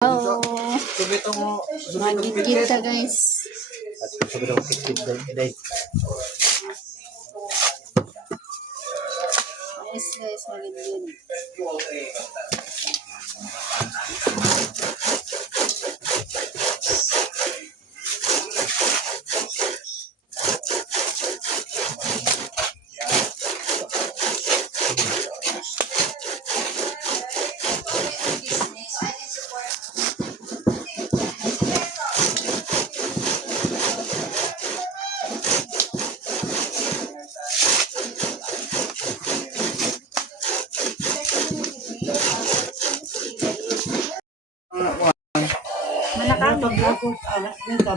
Oh, magigit ka guys. At sobrang kikit dahil. Yes guys, magigit.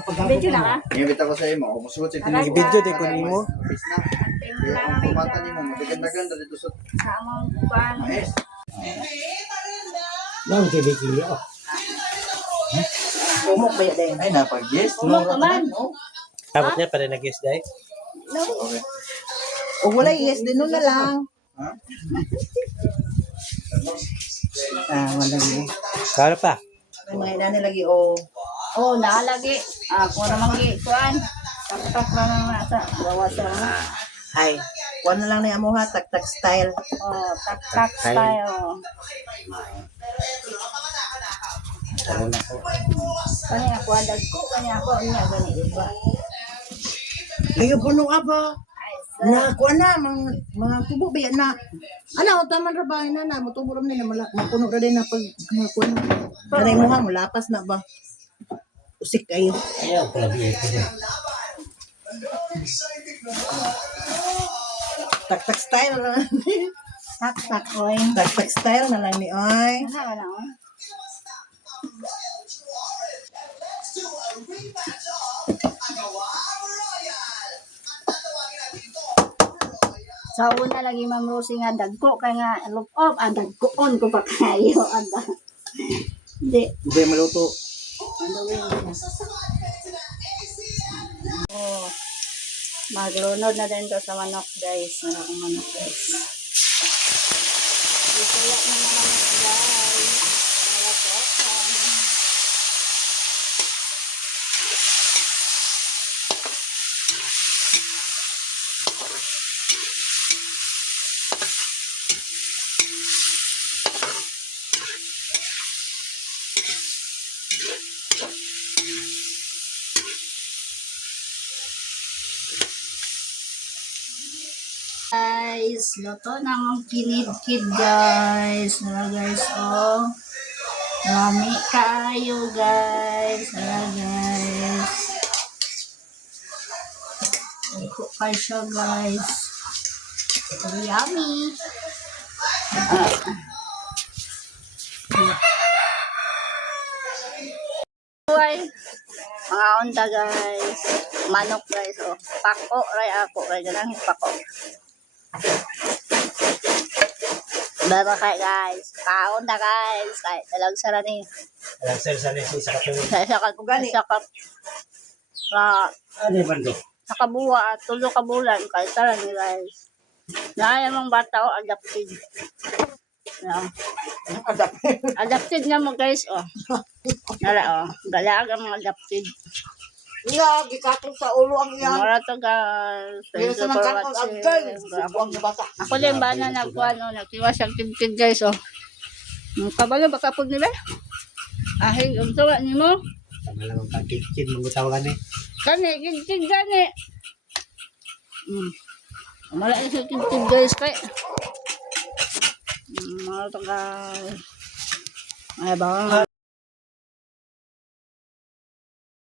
Manakang video na ka? Ngibit ako sa imo, musuot sa Video din ko nimo. Ang pumata nimo, magaganda-ganda dito sa Sa among kuan. mais. Nang kili ako. Umok ba yan? Ay, napag-yes. Umok naman. Abot niya para nag-yes dahil. O wala yes, din nun na lang. Ha? Wala yun. Kano pa? May mga inani lagi o. Oh, nalagi. Ako naman gi kuan. Tak-tak na naman sa gawas na. Ay, kuha na lang na mo ha, tak-tak style. Oh, tak-tak style. Kani ako adag ko, kani ako niya gani iba. Ayaw puno ka ba? Na kuha na, mga tubo ba yan na. Ano, taman ra ba na mutubo ram nila, mapuno ra din na pag kuha na. Kanay mo ha, mulapas na ba? Usik kayo. Ayaw pala biya ko din. Tak-tak style na lang. Tak-tak oy. Tak-tak style na lang ni Oy. Wala oh. Sa una lagi Ma'am Rosie nga dagko kay nga look up dagkoon ko pa kayo ada. Di Hindi maluto. oh. Maglunod na din to sa manok guys. Maraming manok guys. Isaya na manok guys. Wala po. Guys, luto na ang kinid-kid guys. Wala guys, oh. Marami kayo guys. Wala guys. Iko kayo siya guys. Yummy. Buhay. Mga onda guys. Manok guys, oh. Pako, ray ako. Ray ganang pako. Baba kay guys. Kaon na guys. Kay talag sara ni. Alam sir sa nesi sa kapatid. Sa Ano yung bando? sa kabuwa at tulo ka bulan kay tara ni guys. Naaya mong bata o adapted. No. Adapted na mo guys oh. Nara oh. Galaga mga adapted. Nga, gikatong sa ulo ang iyan. Mara to guys. Thank you for watching. Ako din ba na nagtiwas ang tintin guys oh. Kabalo baka po nila? Ahing ang tawa ni mo? Tama lang ang pagkikit. Magutawagan eh. Kani, tintin gani. Mara yung sa tintin guys kay. Mara to guys. Ay ba?